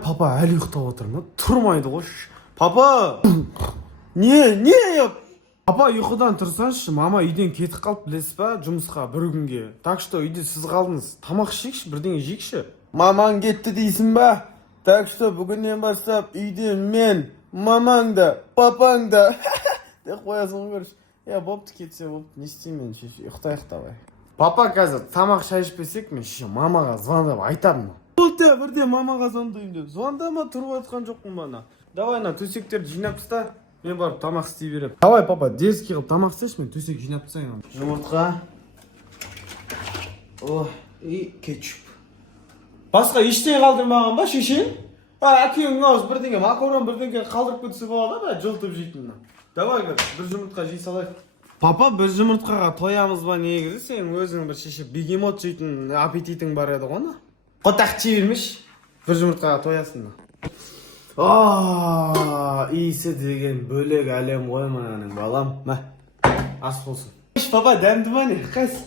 папа әлі ұйықтап отыр ма? Тұрмайды ғой. Папа! Не? Папа ұйқыдан тұрсаңызшы, мама үйден кетіп қалып, білесіз ба, жұмысқа бір күнге. Так что үйде сіз қалдыңыз. Тамақ ішейікші, бірдеңе жейікші. Мамаң кетті дейсің ба? Так что бүгіннен бастап үйде мен, мамаң да, папаң да. Деп қоясың көрші. Бопты кетсе бопты, не істеймін мен, ұйықтайық давай. Папа қазір тамақ шай ішпесек, мен мамаға звондап айтамын. Болды, бірде мамаға звондаймын деп. Звондама, тұрып отқан жоқпын бана. Давай на төсектерді жинап таста, мен барып тамақ істей беремін. Давай папа, дерзкий қылып тамақ істеші, мен төсек жинап тастайын. Жұмыртқа. И кетчуп. Басқа ештеңе қалдырмаған ба, шешең? Әкең ауыз бірдеңе макарон бірдеңе қалдырып кетсе болады ба, жылтып жейтінін. Давай бір жұмыртқа жей салайық. Папа, бір жұмыртқаға тоямыз ба негізі, сен өзің бір шеше бегемот жейтін аппетитің бар еді ғой. Қотақ жей бермеші, бір жұмыртқаға тоясың. Иісі деген бөлек әлем ғой мананың балам. Ас болсын. Папа, дәмді ма не? Қайсы?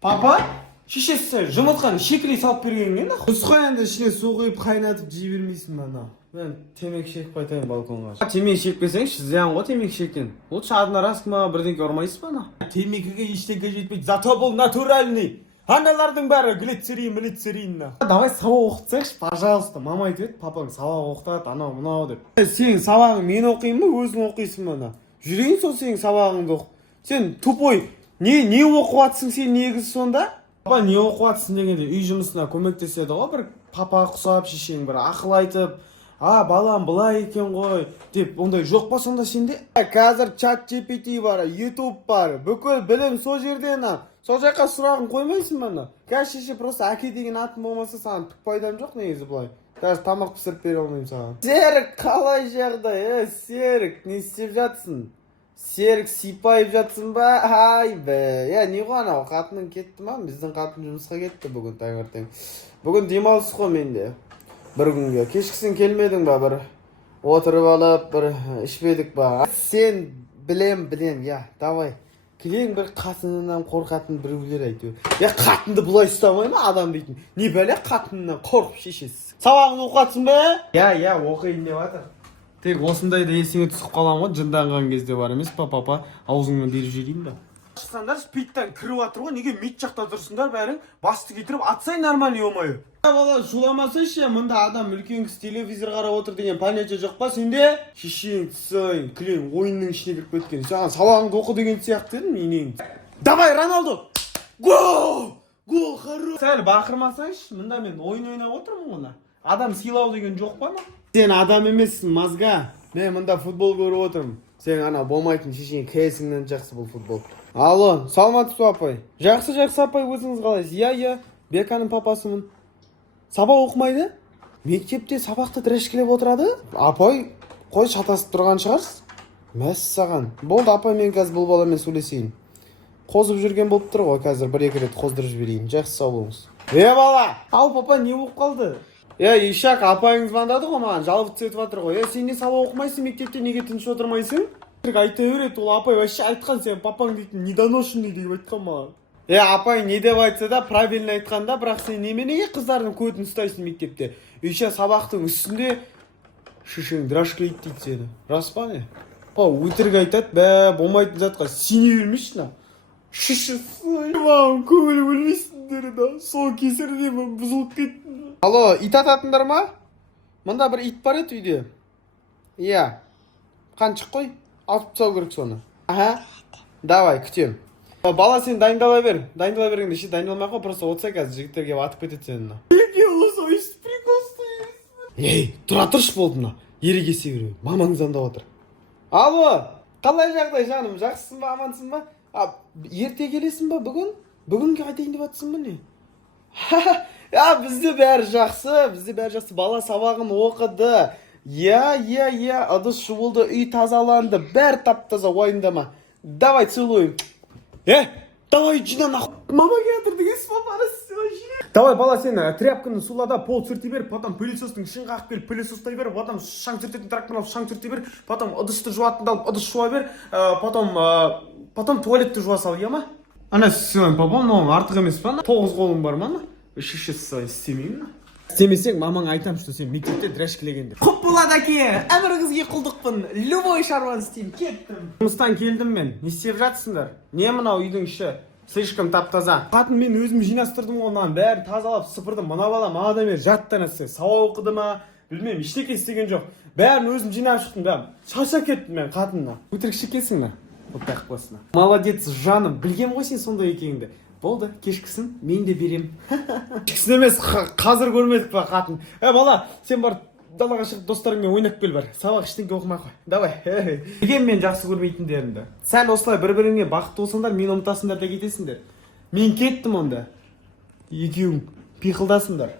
Папа, шешесі жұмыртқаны шекілей салып бергенге на? Дұрыс қой енді ішіне су құйып қайнатып жей бермейсің бана. Мен темекі шекіп қайтайын балконға. Темекі шекпесеңші, зиян ғой темекі шектен. Лучше одна раз маған бірдеңке ұрмайсыз бана? Темекіге ештеңке жетпейді, зато бұл натуральный. Аналардың бәрі глицерин. Давай сабақ оқытсайықшы, пожалуйста. Мама айтып еді, папаң сабақ оқытады, анау мынау деп. Сенің сабағың мен оқимын ба, өзің оқисың бана? Жүрейін сол сенің сабағыңды оқып. Сен тупой, не оқып атсың сен негізі сонда? Папа, не оқып атсың дегенде үй жұмысына көмектеседі ғой, бір папа құсап, шешең бір ақыл айтып, балам былай екен ғой деп, ондай жоқ па сонда сенде? Қазір чат GPT бар, YouTube бар, бүкіл білім сол жерден. Сол жаққа сұрағын қоймайсың бана. Қазір шеше просто әке деген атын болмаса саған түк пайдам жоқ негізі былай. Даже тамақ пісіріп бере алмаймын саған. Серік, қалай жағдай? Серік, не істеп жатсың? Серік, сипайып жатсың ба? Ай бе. Не ғой анау, қатының кетті ма? Біздің қатын жұмысқа кетті бүгін таңертең. Бүгін демалыс қой менде. Бір күнге. Кешкісін келмедің ба бір? Отырып алып, бір ішпедік ба? Сен білем, давай. Келең бір қатынынан қорқатын біреулер әйтеуір. Қатынды бұлай ұстамай ма адам дейтін? Не бәле қатынынан қорқып шешесіз. Сабағын оқатсың ба? Оқиын деп жатыр. Тек осындайда есіңе түсіп қалам ғой, жынданған кезде бар емес па, папа? Аузыңнан беріп жейін ба? Шықсандар, спиттен кіріп атыр ғой, неге мет жақта тұрсыңдар бәрің? Басты кетіріп атсай нормальный омайы. Бала, шуламасайшы, мұнда адам үлкен кісі телевизор қарап отыр деген понятие жоқ па сенде? Шешең түсайын, кілең ойынның ішіне кіріп кеткен. Саған сабағыңды оқы деген сияқты едім, енең. Давай, Роналдо! Гол, хорош! Сәл бақырмасайшы, мұнда мен ойын ойнап отырмын ғана. Адам сыйлау деген жоқ па ма? Сен адам емессің, мазға. Мен мұнда футбол көріп отырмын. Сен ана болмайтын шешең кәсіңнен жақсы бұл футбол. Алло, саламатсыз апай. Жақсы апай, өзіңіз қалайсыз? Беканың папасымын. Сабақ оқымайды? Мектепте сабақты тірәшкілеп отырады? Апай, қой шатасып тұрған шығарсыз? Мәссаған. Болды, апай, мен қазір бұл баламен сөйлесейін. Қозып жүрген болып тұр ғой, қазір бір-екі рет қоздырып жіберейін. Жақсы сау болыңыз. Бала! Ау, папа, не болып қалды? Ишак, апайыңыз звондады ғой маған, жалғыз етіп жатыр ғой. Сен не сабақ оқымайсың мектепте, неге тыныш отырмайсың? Айта береді, ол апай вообще айтқан, сен папаң дейтін недоношенный деп айтқан маған. Апай не деп айтса да правильно айтқанда, бірақ сен неменеге қыздардың көтін ұстайсың мектепте? Үйше сабақтың үстінде шешең драшкілейді дейді сені. Рас па не? Өтірік айтады, болмайтын затқа сене бермеші. Шешесі, маған көңіл бөлмейсіңдер да, сол кесірде бұзылып кеттім. Алло, ит ататындар ма? Мұнда бір ит бар еді үйде. Қаншық қой? Алып тұсау керек соны. Давай, күтем. Бала сен дайындала бер. Дайындала бергенде ше дайындалмай қой, просто отсай қазір жігіттерге атып кетеді сені. Тұра тұршы болдың. Ерегесе беру. Мамаң звондап отыр. Алло, қалай жағдай жаным? Жақсысың ба, амансың ба? Ерте келесің ба бүгін? Бүгінге қайтайын деп жатсың ба не? Бізде бәрі жақсы. Бала сабағын оқыды. Ыдыс жуылды, үй тазаланды, бәрі тап-таза, уайымдама. Давай, целуем. Давай, жина нахуй. Мама келатыр дегенсіз, папаны вообще. Давай, бала, сен тряпканы сулада пол сүрте бер, потом пылесостың ішін қағып бер, пылесостай бер, потом шаң сүртетін трактор алып шаң сүрте бер, потом ыдысты жуатынды алып ыдыс жуа бер, потом туалетті жуа сал, ма? Ана сен папам, артық емес па? 9 қолың бар ма? Шешесі істемеймін. істемесең мамаңа айтамын, что сен мектепте дрәшкілеген деп. Құп болады әке, әмір қызге құлдықпын, любой шаруаны істеймін, кеттім. Жұмыстан келдім мен, не істеп жатсыңдар? Не мынау үйдің іші? Слишком тап-таза. Қатын мен өзім жинастырдым ғой, мынаны бәрін тазалап сыпырдым. Мына бала маған бері жатты нәрсе, сабақ оқыды ма, білмеймін, ештеңе істеген жоқ. Бәрін өзім жинап шықтым, бәрін. Шаршап кеттім мен қатынна. Өтірікші екенсің. Вот так басына. Молодец, жаным, білгем ғой сен сондай екеніңді. Болды, кешкісін мен де берем. Кешкісін емес, қазір көрмедік па қатын. Бала, сен бар далаға шығып достарыңмен ойнап кел бар. Сабақ ештеңке оқымай қой. Давай. Деген мен жақсы көрмейтіндерімді. Сәл осылай бір-біріңе бақытты болсаңдар, мені ұмытасыңдар да кетесіңдер. Мен кеттім онда. Екеуің пиқылдасыңдар.